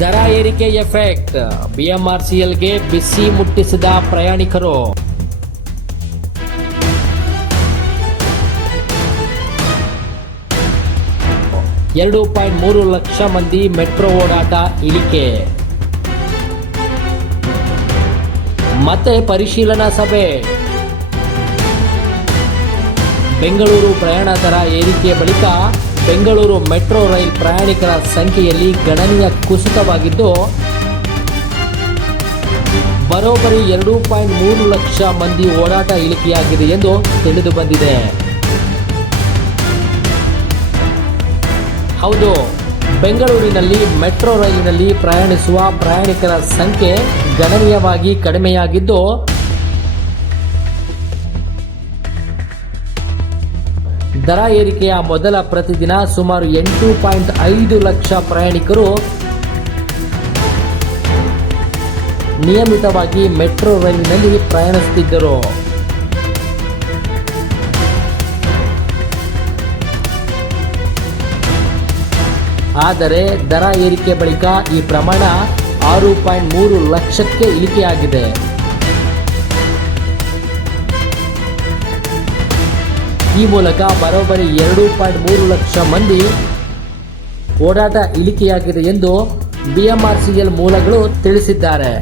ದರ ಏರಿಕೆ ಎಫೆಕ್ಟ್. ಬಿಎಂಆರ್ಸಿಎಲ್ಗೆ ಬಿಸಿ ಮುಟ್ಟಿಸಿದ ಪ್ರಯಾಣಿಕರು. ಎರಡು ಪಾಯಿಂಟ್ ಮೂರು ಲಕ್ಷ ಮಂದಿ ಮೆಟ್ರೋ ಓಡಾಟ ಇಳಿಕೆ. ಮತ್ತೆ ಪರಿಶೀಲನಾ ಸಭೆ. ಬೆಂಗಳೂರು ಪ್ರಯಾಣ ದರ ಏರಿಕೆ ಬಳಿಕ ಬೆಂಗಳೂರು ಮೆಟ್ರೋ ರೈಲ್ ಪ್ರಯಾಣಿಕರ ಸಂಖ್ಯೆಯಲ್ಲಿ ಗಣನೀಯ ಕುಸಿತವಾಗಿದ್ದು, ಬರೋಬ್ಬರಿ ಎರಡು ಪಾಯಿಂಟ್ ಮೂರು ಲಕ್ಷ ಮಂದಿ ಓಡಾಟ ಇಳಿಕೆಯಾಗಿದೆ ಎಂದು ತಿಳಿದು ಬಂದಿದೆ. ಹೌದು, ಬೆಂಗಳೂರಿನಲ್ಲಿ ಮೆಟ್ರೋ ರೈಲಿನಲ್ಲಿ ಪ್ರಯಾಣಿಸುವ ಪ್ರಯಾಣಿಕರ ಸಂಖ್ಯೆ ಗಣನೀಯವಾಗಿ ಕಡಿಮೆಯಾಗಿದ್ದು ದರ ಏರಿಕೆಯ ಮೊದಲ ಪ್ರತಿದಿನ ಸುಮಾರು ಎಂಟು ಪಾಯಿಂಟ್ ಐದು ಲಕ್ಷ ಪ್ರಯಾಣಿಕರು ನಿಯಮಿತವಾಗಿ ಮೆಟ್ರೋ ರೈಲಿನಲ್ಲಿ ಪ್ರಯಾಣಿಸುತ್ತಿದ್ದರು. ಆದರೆ ದರ ಏರಿಕೆ ಬಳಿಕ ಈ ಪ್ರಮಾಣ ಆರು ಪಾಯಿಂಟ್ ಮೂರು ಲಕ್ಷಕ್ಕೆ ಇಳಿಕೆಯಾಗಿದೆ. ಈ ಮೂಲಕ ಬರೋಬ್ಬರಿ ಎರಡು ಪಾಯಿಂಟ್ ಮೂರು ಲಕ್ಷ ಮಂದಿ ಓಡಾಟ ಇಳಿಕೆಯಾಗಿದೆ ಎಂದು ಬಿಎಂಆರ್ಸಿಎಲ್ ಮೂಲಗಳು ತಿಳಿಸಿದ್ದಾರೆ.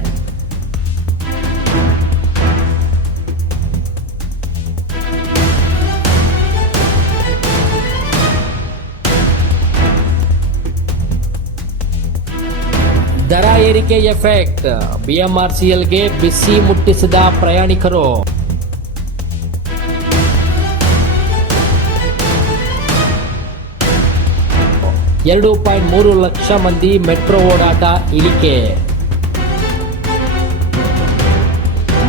ದರ ಏರಿಕೆ ಎಫೆಕ್ಟ್, ಬಿಎಂಆರ್ಸಿಎಲ್ಗೆ ಬಿಸಿ ಮುಟ್ಟಿಸಿದ ಪ್ರಯಾಣಿಕರು. ಎರಡು ಪಾಯಿಂಟ್ ಮೂರು ಲಕ್ಷ ಮಂದಿ ಮೆಟ್ರೋ ಓಡಾಟ ಇಳಿಕೆ.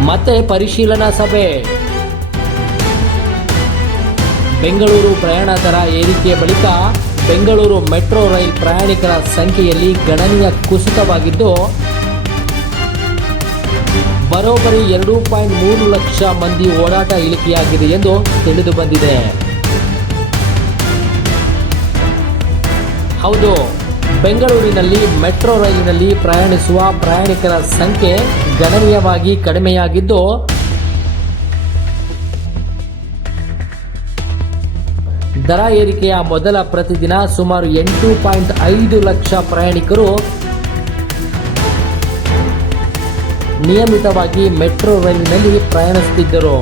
ಮತ್ತೆ ಪರಿಶೀಲನಾ ಸಭೆ. ಬೆಂಗಳೂರು ಪ್ರಯಾಣ ದರ ಏರಿಕೆಯ ಬಳಿಕ ಬೆಂಗಳೂರು ಮೆಟ್ರೋ ರೈಲ್ ಪ್ರಯಾಣಿಕರ ಸಂಖ್ಯೆಯಲ್ಲಿ ಗಣನೀಯ ಕುಸಿತವಾಗಿದ್ದು, ಬರೋಬ್ಬರಿ ಎರಡು ಪಾಯಿಂಟ್ ಮೂರು ಲಕ್ಷ ಮಂದಿ ಓಡಾಟ ಇಳಿಕೆಯಾಗಿದೆ ಎಂದು ತಿಳಿದು ಹೌದು. ಬೆಂಗಳೂರಿನಲ್ಲಿ ಮೆಟ್ರೋ ರೈಲಿನಲ್ಲಿ ಪ್ರಯಾಣಿಸುವ ಪ್ರಯಾಣಿಕರ ಸಂಖ್ಯೆ ಗಣನೀಯವಾಗಿ ಕಡಿಮೆಯಾಗಿದ್ದು, ದರ ಏರಿಕೆಯ ಮೊದಲ ಪ್ರತಿದಿನ ಸುಮಾರು ಎಂಟು ಪಾಯಿಂಟ್ ಐದು ಲಕ್ಷ ಪ್ರಯಾಣಿಕರು ನಿಯಮಿತವಾಗಿ ಮೆಟ್ರೋ ರೈಲಿನಲ್ಲಿ ಪ್ರಯಾಣಿಸುತ್ತಿದ್ದರು.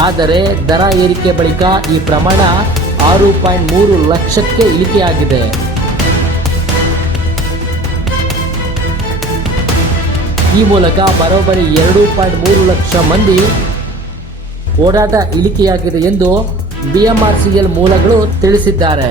ಆದರೆ ದರ ಏರಿಕೆ ಬಳಿಕ ಈ ಪ್ರಮಾಣ ಆರು ಪಾಯಿಂಟ್ ಮೂರು ಲಕ್ಷಕ್ಕೆ ಇಳಿಕೆಯಾಗಿದೆ. ಈ ಮೂಲಕ ಬರೋಬ್ಬರಿ ಎರಡು ಪಾಯಿಂಟ್ ಮೂರು ಲಕ್ಷ ಮಂದಿ ಓಡಾಟ ಇಳಿಕೆಯಾಗಿದೆ ಎಂದು ಬಿಎಂಆರ್ಸಿಎಲ್ ಮೂಲಗಳು ತಿಳಿಸಿದ್ದಾರೆ.